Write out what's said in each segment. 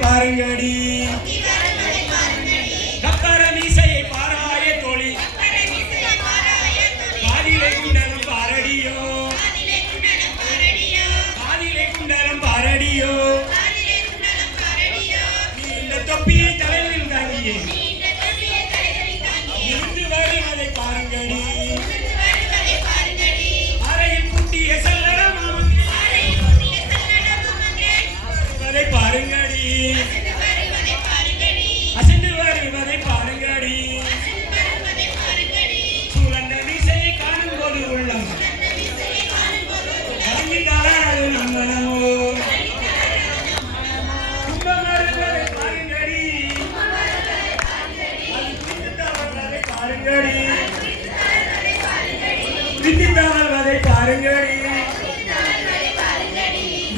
பாருங்கடி கப்பர மீசையை பாராய தோழி காதிலே குண்டலம் பாரடியோ காதிலே குண்டலம் பாரடியோ நீ இந்த தொப்பியை தலையில் தாங்கியே இருந்து வருவதை பாருங்கடி அறையில் குட்டிய செல்லடம் வருவதை பாருங்கடி அசைந்து வருவதை பாருங்கடி சூழந்த மீசையை காணும் போது உள்ளம் கலங்கிட்டாலும் நம்பனமோ துன்பம் வருவதை பாருங்கடி வித்தித்தாவல்வதை பாருங்கடி வித்தித்தாவல்வதை பாருங்கடி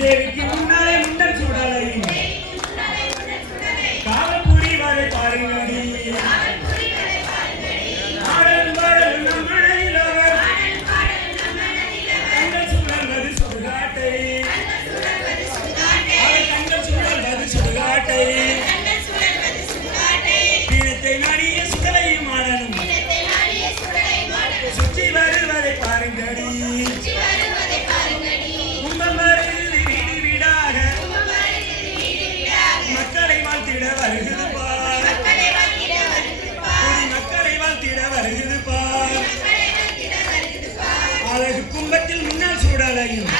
தேவிக்கு முன்னாலே முண்டன் சுடலையும் காவல் புரிவதை பாருங்கடி ஆடல் பாடல் நம் மனதில் அவர் கண்கள் சுழல்வது சுடுகாட்டை அவர் கண்கள் சுழல்வது சுடுகாட்டை பீனத்தை நாடிய சுடலையும் ஆடலும் சுற்றி வருவதை பாருங்கடி கும்பம் வருகிறது வீடு வீடாக மக்களை வாழ்த்திட வருகிறது பார் மக்களை வாழ்த்திட வருகிறது பார் அழகு கும்பத்தில் முன்னால் சூடலையும்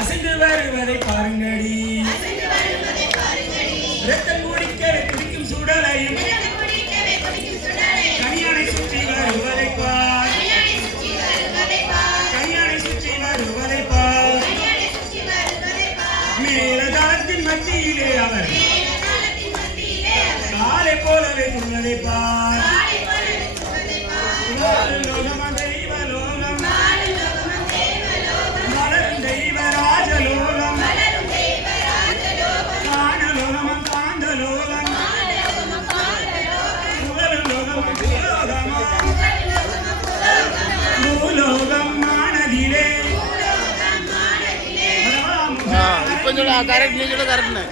அசைந்து வருவதை பாருங்கடி ரத்தம் குடிக்கவே குடிக்கும் சூடலையும் கனியானை சுற்றி வருவதை பார் கனியானை சுற்றி வருவதை பார் மேலதாளத்தின் மத்தியிலே அவர் காலை போலவே துள்ளதை பார் லோகம் தெய்வ லோகம் மலரும் தெய்வ ராஜலோகம் காணலோகம் காந்தலோகம் புகழுலோகம் பூலோகமா பூலோகம் மானதிலே கொஞ்சம் கரெக்ட் நீங்க கரெக்ட்னு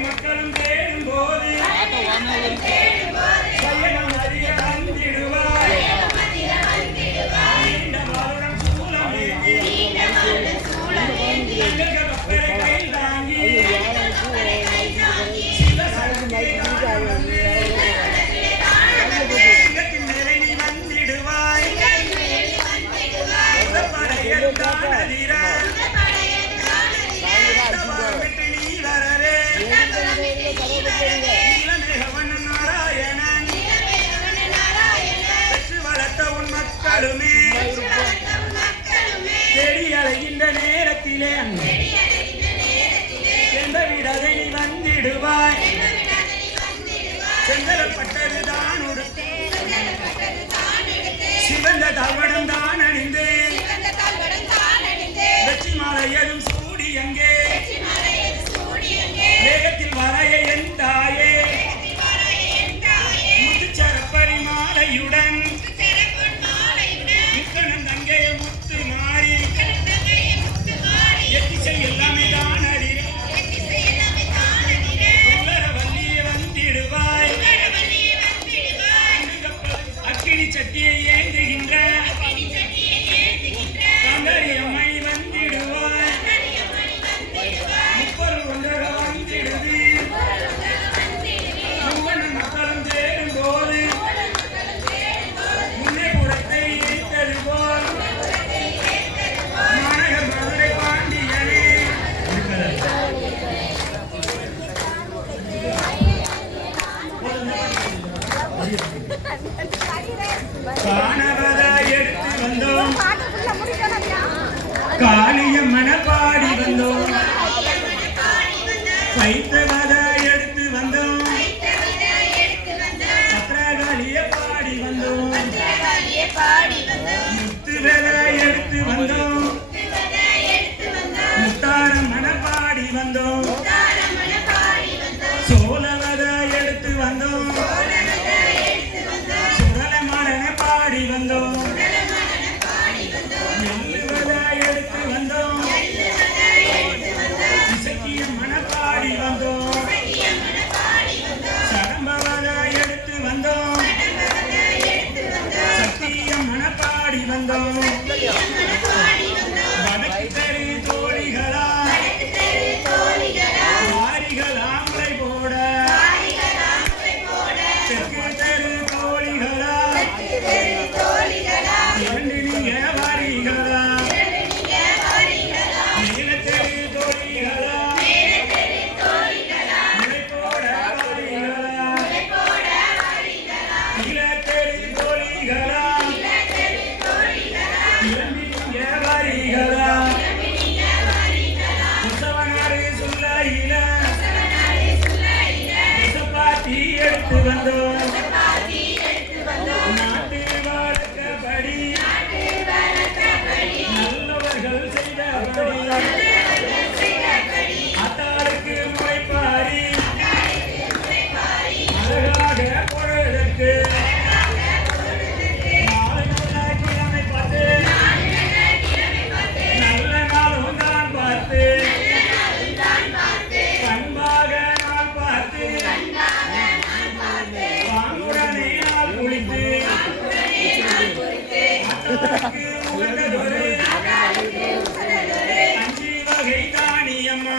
மக்களும் தேடும் போது தேடி அலைகின்ற நேரத்திலே சென்றவிடதை நீ வந்திடுவாய் செங்கலப்பட்டது தான் உடுத்து சிவந்த தவடம் தான் அணிந்து வெற்றி மாலையதும் சூடி அங்கே வேகத்தில் வரைய என் தாயே முத்துச்சரப்படி மாலையுடன் முக்கணன் தங்கைய முத்து மாறி எத்திசை எல்லாமே தான் அறிய வள்ளியை வந்திடுவாய் அக்கினி சட்டியை ஏந்துகின்ற காணவதை எடுத்து வந்தோம் காளியம்மன பாடி வந்தோம் வைத்தவதை எடுத்து வந்தோம் பத்திரகாளிய பாடி வந்தோம் முத்துவதை எடுத்து வந்தோம் முத்தாரம்மன பாடி வந்தோம் சோழவதை எடுத்து வந்தோம் சுடலமடன பாடி வந்தோம் எள்ளுவதை எடுத்து வந்தோம் இசக்கியம்மன பாடி வந்தோம் சடம்பவதை எடுத்து வந்தோம் சத்தியம்மன பாடி வந்தோம் வடக்கு தெரு தோழிகளா வாரிகள் ஆம்பளை போட தெற்கு தெரு தோழிகளா இரண்டு நீங்க வாரிகளா மேல தெரு தோழிகளா முளை போட வாரிகளா கீழ தெரு தோழிகளா இரண்டு நீங்க வாரிகளா உற்சவனாரு சொல்லையில உசப்பாத்தி எடுத்து வந்தோம் நாட்டு வழக்கப்படி நல்லவர்கள் செய்தபடி ஆத்தாளுக்கு முளைப்பாரி அழகாக பொழுதற்கு நாளை நல்ல கிழமை பார்த்து நல்ல நாளும் தான் பார்த்து பண்பாக நாள் பார்த்து பாங்குடனே நாள் குளித்து ஆத்தாளுக்கு உகந்ததொரு அஞ்சு வகை தானியம்மா